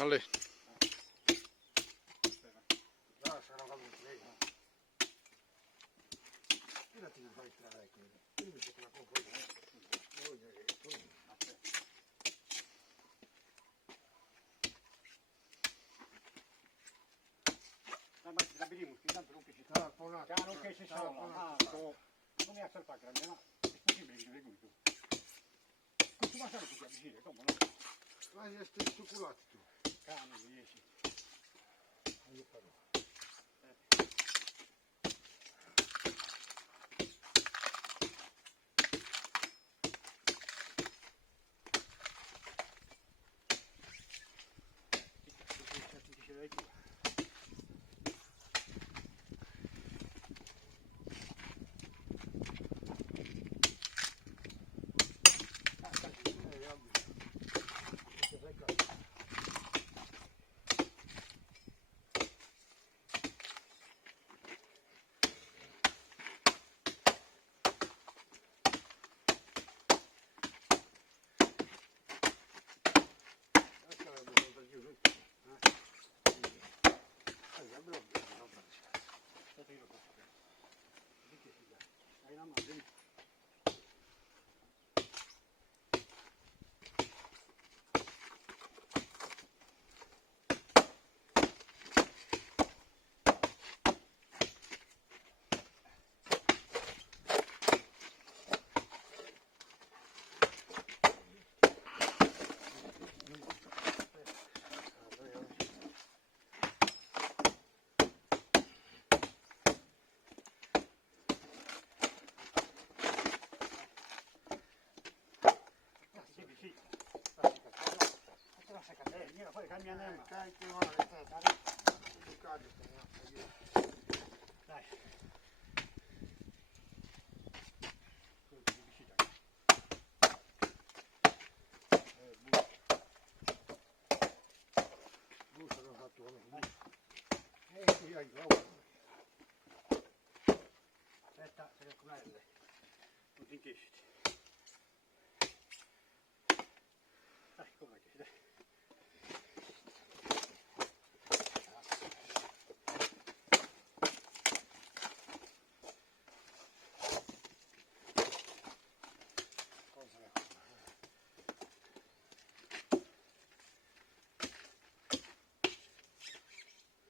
Alle. Lasciano caduto. Io ti fai entrare qui. Io mi sono confuso. Ma stabiliamo che intanto non che ci sta. Non che ci sono. Non mi ha salvato grande, ma è possibile che io guido. Questo ma sai che ti avvicini, come no? Vai a stare cioccolati tu. Cane, 10. Io farò. Poi cambiamo. Carichi male, Dai. busto l'ho fatto qui hai Aspetta, se ne come non ti incresciti.